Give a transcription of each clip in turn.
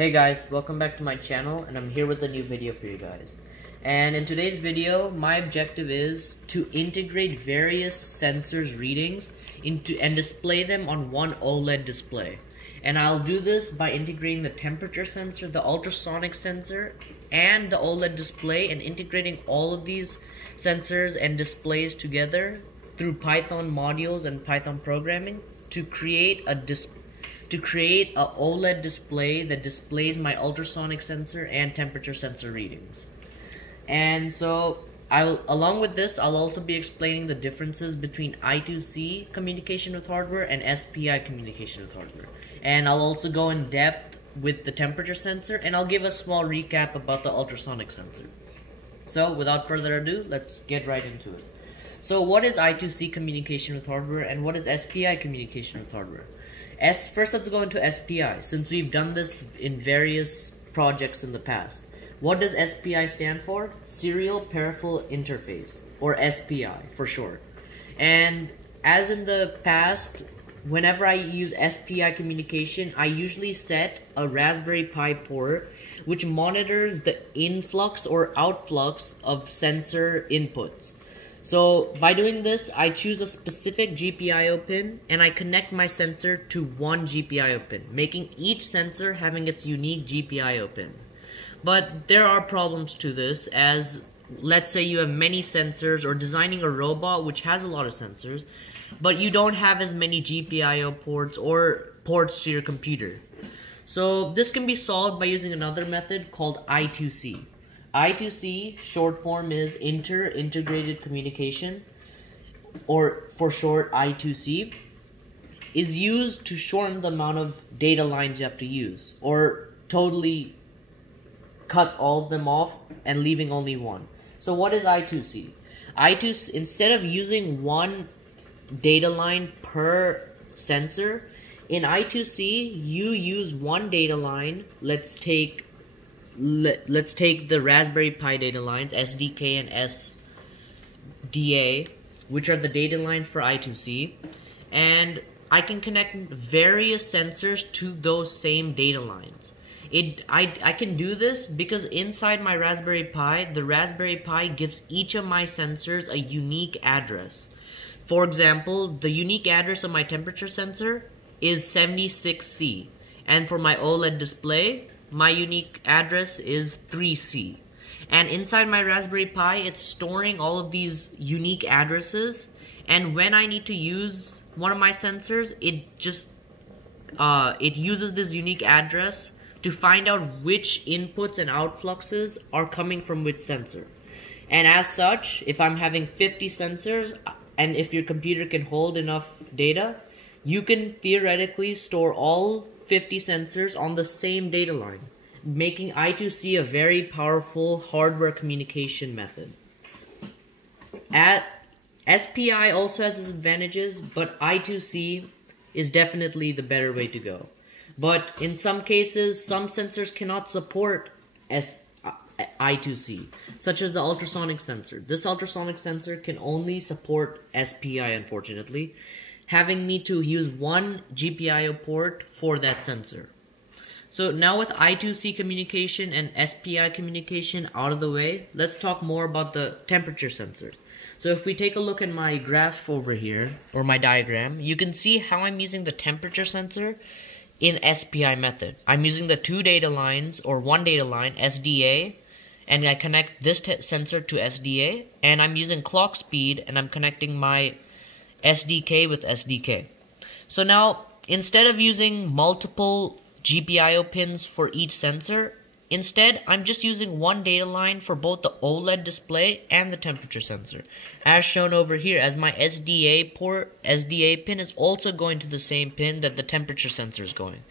Hey guys, welcome back to my channel, and I'm here with a new video for you guys. And in today's video, my objective is to integrate various sensors readings and display them on one OLED display. And I'll do this by integrating the temperature sensor, the ultrasonic sensor, and the OLED display, and integrating all of these sensors and displays together through Python modules and Python programming to create a OLED display that displays my ultrasonic sensor and temperature sensor readings. And so along with this, I'll also be explaining the differences between I2C communication with hardware and SPI communication with hardware. And I'll also go in depth with the temperature sensor, and I'll give a small recap about the ultrasonic sensor. So without further ado, let's get right into it. So what is I2C communication with hardware, and what is SPI communication with hardware? First, let's go into SPI, since we've done this in various projects in the past. What does SPI stand for? Serial Peripheral Interface, or SPI for short. And as in the past, whenever I use SPI communication, I usually set a Raspberry Pi port which monitors the influx or outflux of sensor inputs. So by doing this, I choose a specific GPIO pin and I connect my sensor to one GPIO pin, making each sensor having its unique GPIO pin. But there are problems to this, as let's say you have many sensors, or designing a robot which has a lot of sensors, but you don't have as many GPIO ports or ports to your computer. So this can be solved by using another method called I2C. I2C, short form, is Integrated Communication, or for short I2C, is used to shorten the amount of data lines you have to use, or totally cut all of them off and leaving only one. So what is I2C? I2C, instead of using one data line per sensor, in I2C you use one data line. Let's take the Raspberry Pi data lines, SDK and SDA, which are the data lines for I2C, and I can connect various sensors to those same data lines. I can do this because inside my Raspberry Pi, the Raspberry Pi gives each of my sensors a unique address. For example, the unique address of my temperature sensor is 76C, and for my OLED display, my unique address is 3C. And inside my Raspberry Pi, it's storing all of these unique addresses, and when I need to use one of my sensors, it uses this unique address to find out which inputs and outfluxes are coming from which sensor. And as such, if I'm having 50 sensors, and if your computer can hold enough data, you can theoretically store all 50 sensors on the same data line, making I2C a very powerful hardware communication method. SPI also has its advantages, but I2C is definitely the better way to go. But in some cases, some sensors cannot support I2C, such as the ultrasonic sensor. This ultrasonic sensor can only support SPI, unfortunately, having me to use one GPIO port for that sensor. So now with I2C communication and SPI communication out of the way, let's talk more about the temperature sensor. So if we take a look at my graph over here, or my diagram, you can see how I'm using the temperature sensor in SPI method. I'm using the two data lines, or one data line, SDA, and I connect this sensor to SDA, and I'm using clock speed, and I'm connecting my SDK with SDK. So now, instead of using multiple GPIO pins for each sensor, instead I'm just using one data line for both the OLED display and the temperature sensor, as shown over here, as my SDA pin is also going to the same pin that the temperature sensor is going,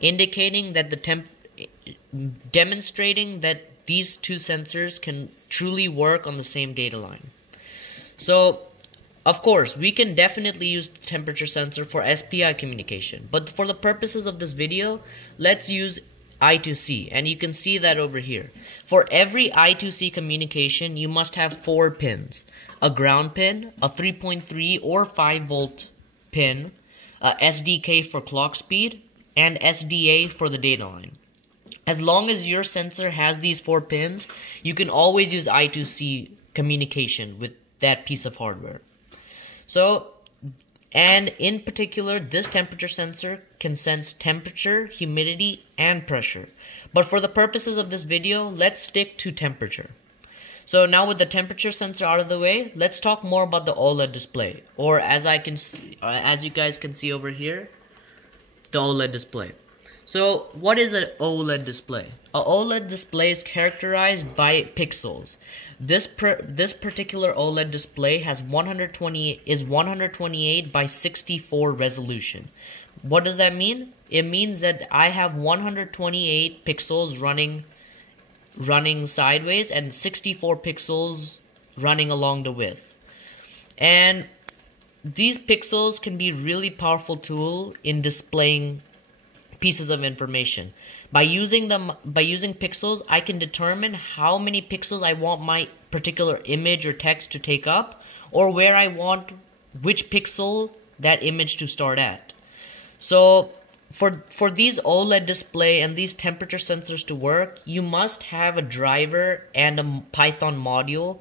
indicating that demonstrating that these two sensors can truly work on the same data line. So of course, we can definitely use the temperature sensor for SPI communication, but for the purposes of this video, let's use I2C, and you can see that over here. For every I2C communication, you must have 4 pins: a ground pin, a 3.3 or 5 volt pin, a SDK for clock speed, and SDA for the data line. As long as your sensor has these 4 pins, you can always use I2C communication with that piece of hardware. So, and in particular, this temperature sensor can sense temperature, humidity, and pressure. But for the purposes of this video, let's stick to temperature. So now with the temperature sensor out of the way, let's talk more about the OLED display, or as you guys can see over here, the OLED display. So what is an OLED display? An OLED display is characterized by pixels. This particular OLED display is 128 by 64 resolution. What does that mean? It means that I have 128 pixels running sideways and 64 pixels running along the width. And these pixels can be a really powerful tool in displaying pieces of information. By using pixels, I can determine how many pixels I want my particular image or text to take up, or where I want which pixel that image to start at. So for these OLED display and these temperature sensors to work, you must have a driver and a Python module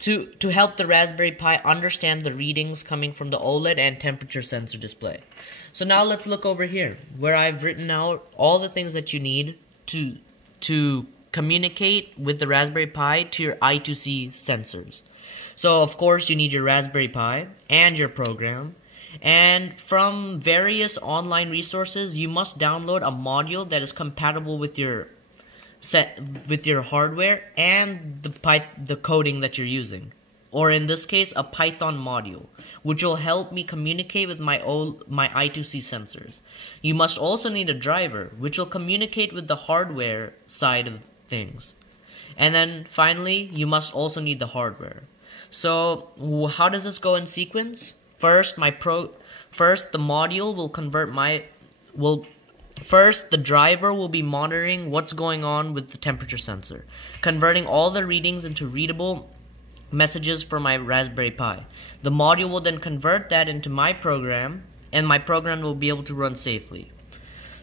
to help the Raspberry Pi understand the readings coming from the OLED and temperature sensor display. So now let's look over here where I've written out all the things that you need to communicate with the Raspberry Pi to your I2C sensors. So of course you need your Raspberry Pi and your program. And from various online resources, you must download a module that is compatible with your hardware and the coding that you're using. Or in this case, a Python module, which will help me communicate with my I2C sensors. You must also need a driver, which will communicate with the hardware side of things. And then finally, you must also need the hardware. So how does this go in sequence? First, the module will First, the driver will be monitoring what's going on with the temperature sensor, converting all the readings into readable messages for my Raspberry Pi. The module will then convert that into my program, and my program will be able to run safely.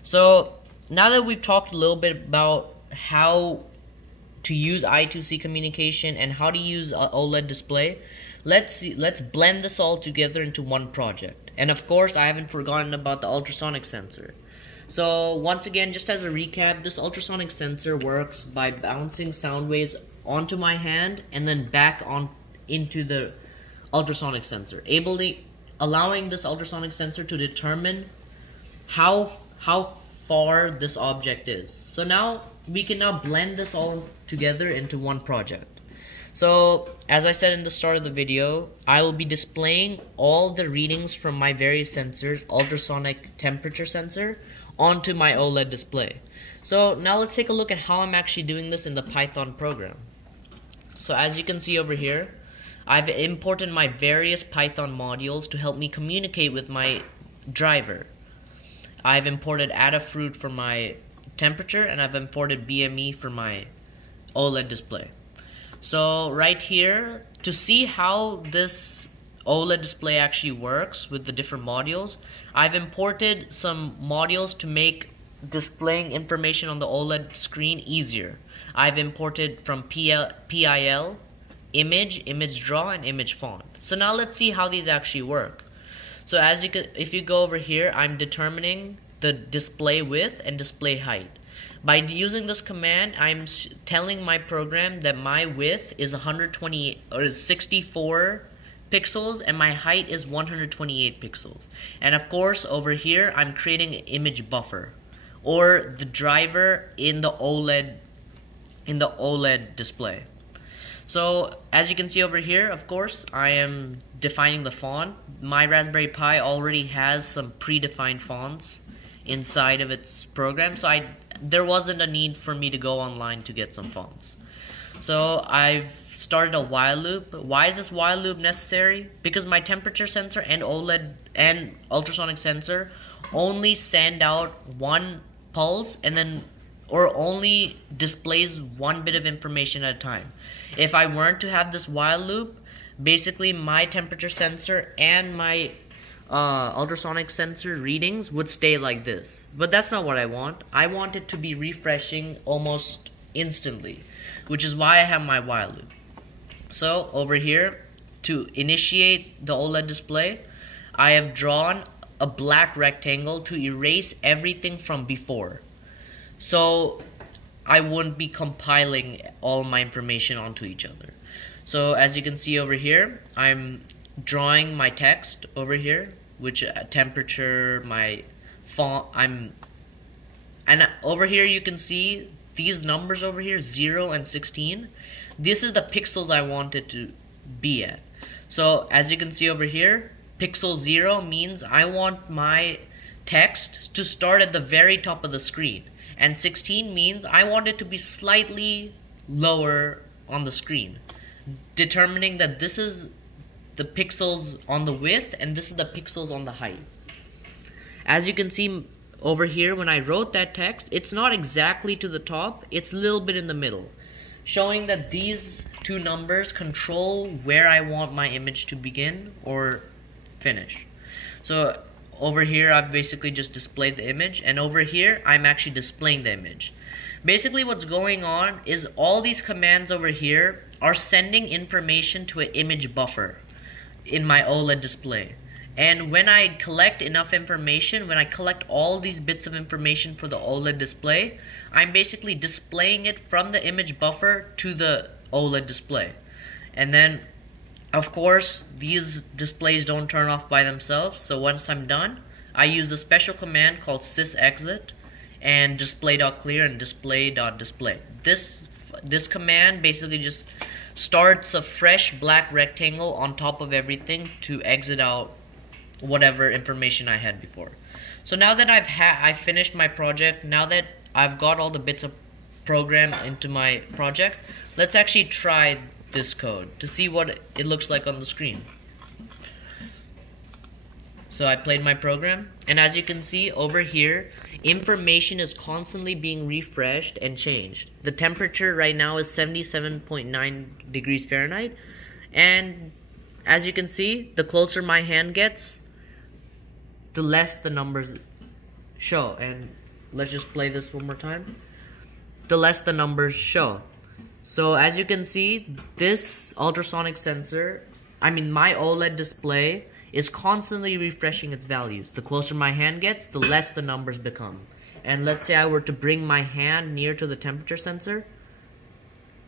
So now that we've talked a little bit about how to use I2C communication and how to use OLED display, let's blend this all together into one project. And of course, I haven't forgotten about the ultrasonic sensor. So once again, just as a recap, this ultrasonic sensor works by bouncing sound waves onto my hand and then back on into the ultrasonic sensor, allowing this ultrasonic sensor to determine how far this object is. So now we can blend this all together into one project. So as I said in the start of the video, I will be displaying all the readings from my various sensors, ultrasonic temperature sensor, onto my OLED display. So now let's take a look at how I'm actually doing this in the Python program. So as you can see over here, I've imported my various Python modules to help me communicate with my driver. I've imported Adafruit for my temperature, and I've imported BME for my OLED display. So right here, to see how this OLED display actually works with the different modules, I've imported some modules to make displaying information on the OLED screen easier. I've imported from PIL, image draw, and image font. So now let's see how these actually work. So if you go over here, I'm determining the display width and display height. By using this command, I'm telling my program that my width is 64 pixels and my height is 128 pixels. And of course, over here, I'm creating an image buffer, or the driver in the OLED display. So as you can see over here, of course, I am defining the font. My Raspberry Pi already has some predefined fonts inside of its program, so there wasn't a need for me to go online to get some fonts. So I've started a while loop. Why is this while loop necessary? Because my temperature sensor and OLED and ultrasonic sensor only send out one pulse or only displays one bit of information at a time. If I weren't to have this while loop, basically my temperature sensor and my ultrasonic sensor readings would stay like this. But that's not what I want. I want it to be refreshing almost instantly, which is why I have my while loop. So over here, to initiate the OLED display, I have drawn a black rectangle to erase everything from before. So I wouldn't be compiling all my information onto each other. So as you can see over here, I'm drawing my text over here, which temperature, my font, and over here you can see these numbers over here, 0 and 16. This is the pixels I want it to be at. So as you can see over here, pixel 0 means I want my text to start at the very top of the screen, and 16 means I want it to be slightly lower on the screen, determining that this is the pixels on the width and this is the pixels on the height. As you can see over here, when I wrote that text, it's not exactly to the top, it's a little bit in the middle, showing that these two numbers control where I want my image to begin or finish. So over here I've basically just displayed the image, and over here I'm actually displaying the image. Basically what's going on is all these commands over here are sending information to an image buffer in my OLED display. And when I collect enough information, when I collect all these bits of information for the OLED display, I'm basically displaying it from the image buffer to the OLED display. And then of course these displays don't turn off by themselves, so once I'm done, I use a special command called sysexit and display.clear and display.display. This command basically just starts a fresh black rectangle on top of everything to exit out whatever information I had before. So now that I've finished my project, now that I've got all the bits of program into my project, let's actually try this code to see what it looks like on the screen. So I played my program, and as you can see over here, information is constantly being refreshed and changed. The temperature right now is 77.9 degrees Fahrenheit, and as you can see, the closer my hand gets, the less the numbers show. And let's just play this one more time. The less the numbers show. So as you can see, this ultrasonic sensor, my OLED display is constantly refreshing its values. The closer my hand gets, the less the numbers become. And let's say I were to bring my hand near to the temperature sensor,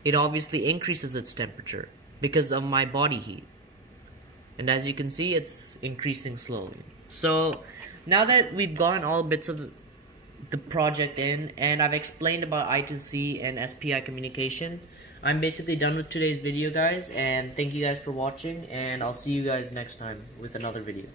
it obviously increases its temperature because of my body heat. And as you can see, it's increasing slowly. So now that we've gotten all bits of the project in, and I've explained about I2C and SPI communication, I'm basically done with today's video, guys, and thank you guys for watching, and I'll see you guys next time with another video.